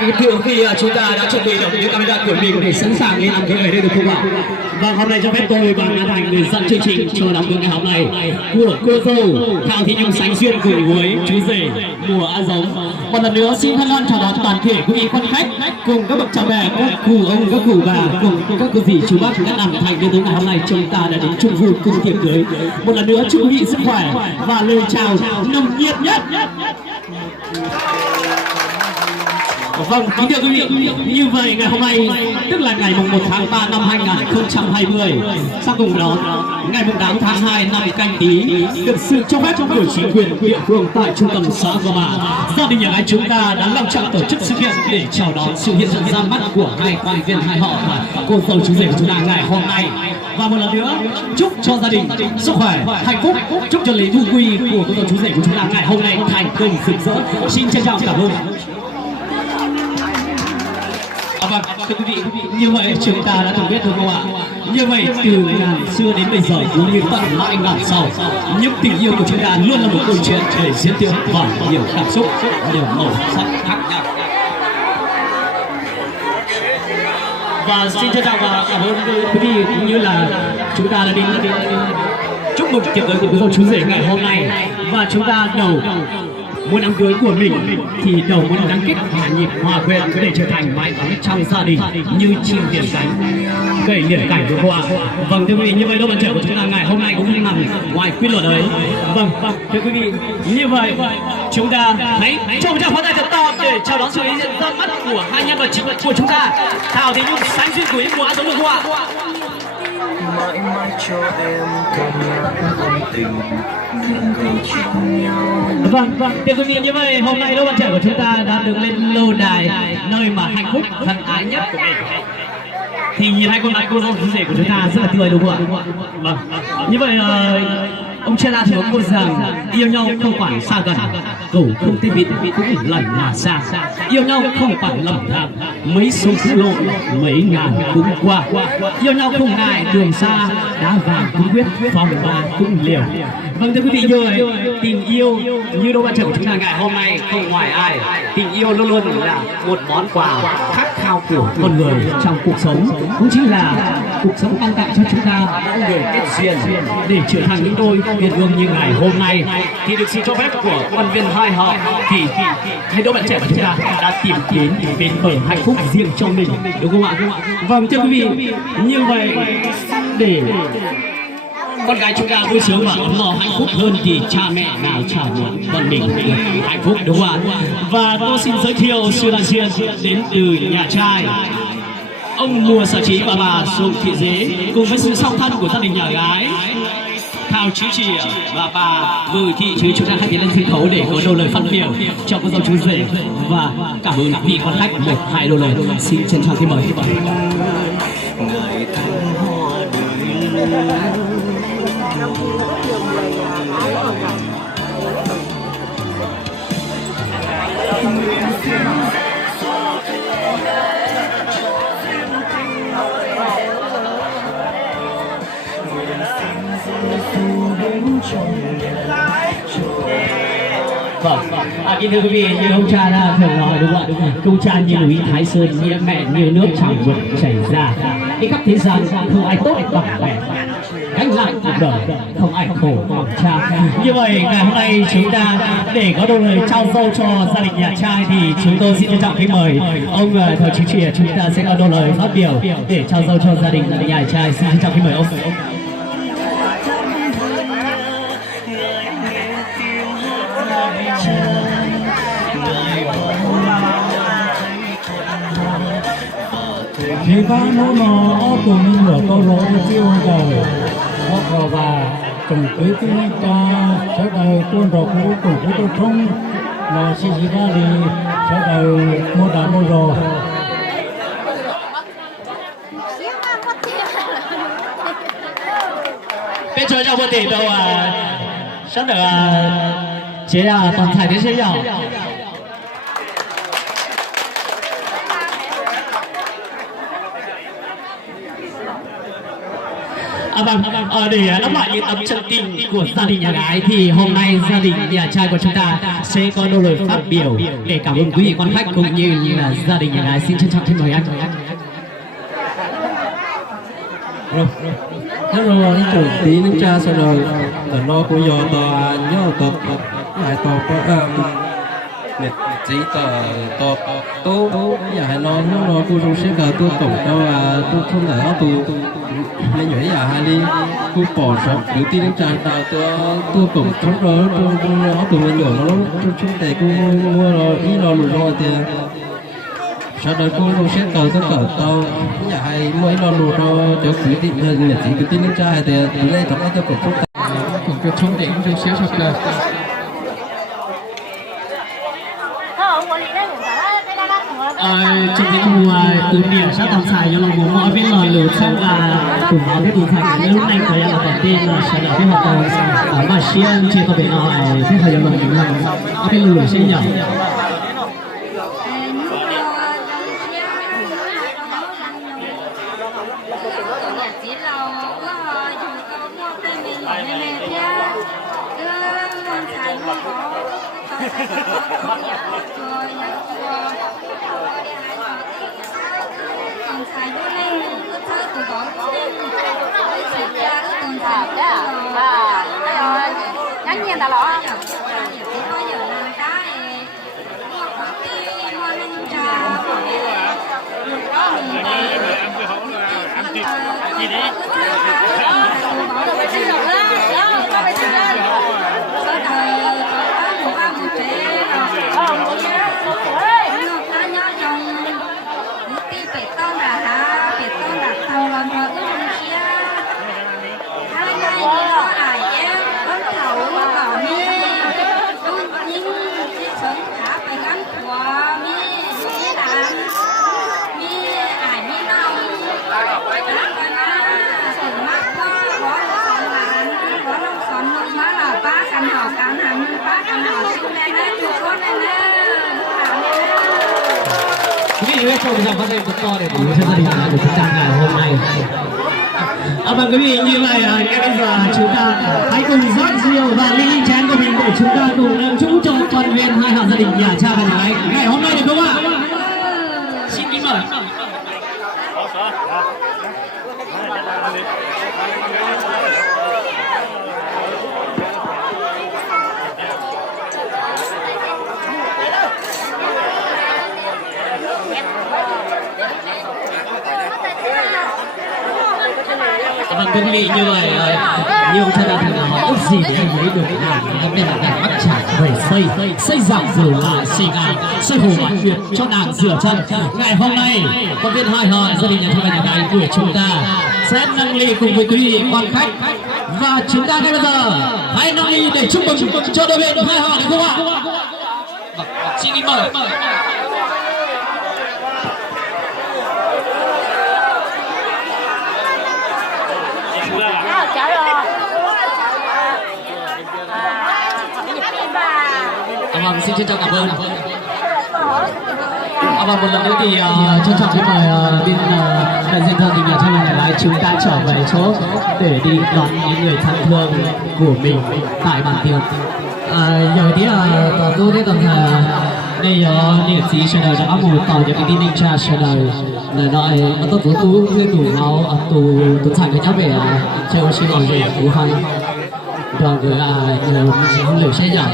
Kính thưa quý vị, chúng ta đã chuẩn bị được những camera của mình để sẵn sàng lên làm cái này đây được không ạ? Vâng, hôm nay cho phép tôi và Nga Thành người dẫn chương trình cho đám cưới ngày hôm nay của cô dâu Thảo Thị Nhung Sánh Duyên cùng với chú rể Mùa A Giống. Một lần nữa xin hân hoan chào đón toàn thể quý vị quan khách cùng các bậc cha mẹ, các cụ ông, các cụ bà cùng các quý vị chú bác các đàn Thành đến tới ngày hôm nay chúng ta đã đến chung vui cùng tiệc cưới. Một lần nữa chúc quý vị sức khỏe và lời chào nồng nhiệt nhất. Vâng, kính thưa quý vị, như vậy ngày hôm nay tức là ngày 1 tháng 3 năm 2020, sau cùng đó ngày 8 tháng 2 năm Canh Tý, được sự cho phép của chính quyền địa phương tại trung tâm xã Gò Mã, gia đình nhà gái chúng ta đã long trọng tổ chức sự kiện để chào đón sự hiện diện ra mắt của hai quan viên hai họ và cô dâu chú rể của chúng ta ngày hôm nay. Và một lần nữa chúc cho gia đình sức khỏe, hạnh phúc, chúc cho lễ thu quy của cô dâu chú rể của chúng ta ngày hôm nay thành công rực rỡ. Xin trân trọng cảm ơn. Vâng, thưa quý vị, như vậy chúng ta đã từng biết đúng không ạ? Như vậy từ ngàn xưa đến bây giờ cũng như tận mãi ngàn sau, những tình yêu của chúng ta luôn là một câu chuyện để diễn tiến và nhiều cảm xúc, nhiều màu sắc khác nhau. Và xin trân trọng và cảm ơn quý vị cũng như là chúng ta đã đến chúc mừng tiệc cưới của cô dâu chú rể ngày hôm nay. Và chúng ta đầu muốn đám cưới của mình thì đầu muốn gắn kết hòa nhịp hòa quyện để trở thành mái ấm trong gia đình như chim biển cánh gây liền cảnh vừa qua. Vâng, thưa quý vị, như vậy đôi bạn trẻ của chúng ta ngày hôm nay cũng nằm ngoài quy luật ấy. Vâng, thưa quý vị, như vậy chúng ta hãy cho một tràng pháo tay thật to để chào đón sự hiện diện ra mắt của hai nhân vật chính của chúng ta, Thảo Thị Nhung Sánh Duyên của Mùa A Giống được không ạ? Mãi mãi cho em cảm nhận ân tình những câu chuyện nhau. Vâng, thưa quý vị, như vậy hôm nay đôi bạn trẻ của chúng ta đã được lên lâu đài nơi mà hạnh phúc thân ái nhất của mình. Thì nhìn hai cô dâu chú rể của chúng ta rất là tươi đúng không ạ? Vâng, như vậy ông cha ta thường có rằng yêu nhau không quản xa gần, cầu không tê vịt cũng lần mà xa. Yêu nhau không quản lầm than, mấy số cũ lộ mấy ngàn cũng qua. Yêu nhau không ngại đường xa, đá vàng cũng quyết, phòng ba cũng liều. Vâng, thưa quý vị, như vậy tình yêu như đôi bạn trẻ của chúng ta ngày hôm nay không ngoài ai, tình yêu luôn luôn là một món quà khát khao của con người trong cuộc sống, cũng chính là cuộc sống ban tặng cho chúng ta mỗi người kết duyên để trở thành những đôi hiền hương như ngày hôm nay. Thì được sự cho phép của quan viên hai họ thì hai đôi bạn trẻ của chúng ta đã tìm đến bên bờ hạnh phúc riêng cho mình, đúng không ạ? Vâng, thưa quý vị, như vậy để con gái chúng ta vui sướng và ấm no hạnh phúc hơn thì cha mẹ nào chả muốn con mình hạnh phúc, đúng không ạ? Và tôi xin giới thiệu sự đại diện đến từ nhà trai, ông Mùa Sở Trí và bà Sùng Thị Dế cùng với sự song thân của gia đình nhà gái Thảo Chí Chị và bà Vư Thị Chứ. Chúng ta hãy tiến lên sân khấu để có đôi lời phát biểu cho cô dâu chú rể và cảm ơn vị quan khách 1-2 đôi lời. Xin trân trọng kính mời. Ngày tháng hoa đời Vâng, kính thưa quý vị, như ông cha đã thường nói đúng không ạ? Câu cha như núi Thái Sơn, như mẹ như nước chẳng vượt chảy ra. Đi khắp thế gian không ai tốt bằng mẹ, gánh lại cuộc đời không ai khổ bằng cha. Như vậy ngày hôm nay chúng ta để có đôi lời trao dâu cho gia đình nhà trai thì chúng tôi xin trân trọng kính mời ông Thảo Chí Chị, chúng ta sẽ có đôi lời phát biểu để trao dâu cho gia đình nhà trai. Xin trân trọng kính mời ông. Thì ba nó nó cùng nửa câu lỗi tiêu đời họ vào bà cùng cưới cái ca sẽ đời tuôn rộ cũ cùng với tôi không là chỉ ba đi sẽ đời mua đá mua rồ. Bên chơi trong một tỷ đâu sắp được chế toàn thể đến chế nhỏ. Vâng, để đáp lại những tấm chân tình của gia đình nhà gái thì hôm nay gia đình nhà trai của chúng ta sẽ có đôi lời phát biểu để cảm ơn quý vị quan khách cũng như là gia đình nhà gái. Xin trân trọng mời anh. Thế rồi cái chủ tí nước cha sau rồi ở nó cũng do tòa nhớ tập lại tòa nè chỉ tòa tố nhà hay nó cũng không sẽ cả tôi tổng đâu là tôi không thể áo tôi nên nhảy nhà hay đi tôi bỏ sọc chủ tí nước cha tao tôi tổng tốt rồi tôi áo tôi mình nhỏ nó chúng ta cũng mua rồi ý lo lụt rồi thì sau đó cô không sẽ cầu tất cả tao nhà hay mới lo lụt rồi cho quý vị là chỉ quý vị nước cha thì từ đây tổng tôi cũng phúc cũng cho chúng ta cũng sẽ sắp tới trong cái khu tứ điểm sát tầm xài cho lòng bố mọi biết lò lửa xong và cùng báo biết tù thành lúc này có là bản tin là sẽ là cái hoạt động ở mà xiên chỉ có thể nói cái thời gian lần những lần cái lửa sẽ nhỏ ngắn nhiên ta lọ quý vị cho rằng phát danh thật to để cùng cho gia đình của chúng ta ngày hôm nay. Vâng quý vị, như vậy ngay bây giờ chúng ta hãy cùng rót rượu và ly chén của mình để chúng ta cùng nâng chúc cho toàn viên hai họ gia đình nhà cha và nhà gái ngày hôm nay được không ạ? Xin kính mời. Vâng quý vị, như vậy nhiều gia đình là họ ước gì để lấy được cái tên là đảng Bắc Trải về xây dựng rồi là xì ngài xây hồ bản việt cho đảng rửa chân. Ngày hôm nay có viên hai họ gia đình nhà thơ và nhà gái của chúng ta sẽ nâng ly cùng với quý vị quan khách và chúng ta ngay bây giờ hãy nâng ly để chúc mừng cho đội viên hai họ được không ạ? Vâng, xin kính mời. Vâng, xin trân trọng cảm ơn. Vâng, một lần nữa thì trân trọng kính mời bên đại diện gia đình nhà trai và nhà gái chúng ta trở về chỗ để đi đón những người thân thương của mình tại bàn tiệc. Giờ thì tỏ tôi cái tầm đây liệt sĩ sẽ đời cho một tàu những cái tin ninh tra sẽ đời là nói nó tốt tú cái tủ máu tủ sản cái nhá về chơi xin lỗi về cú hay đoàn người là nhiều người sẽ giảm.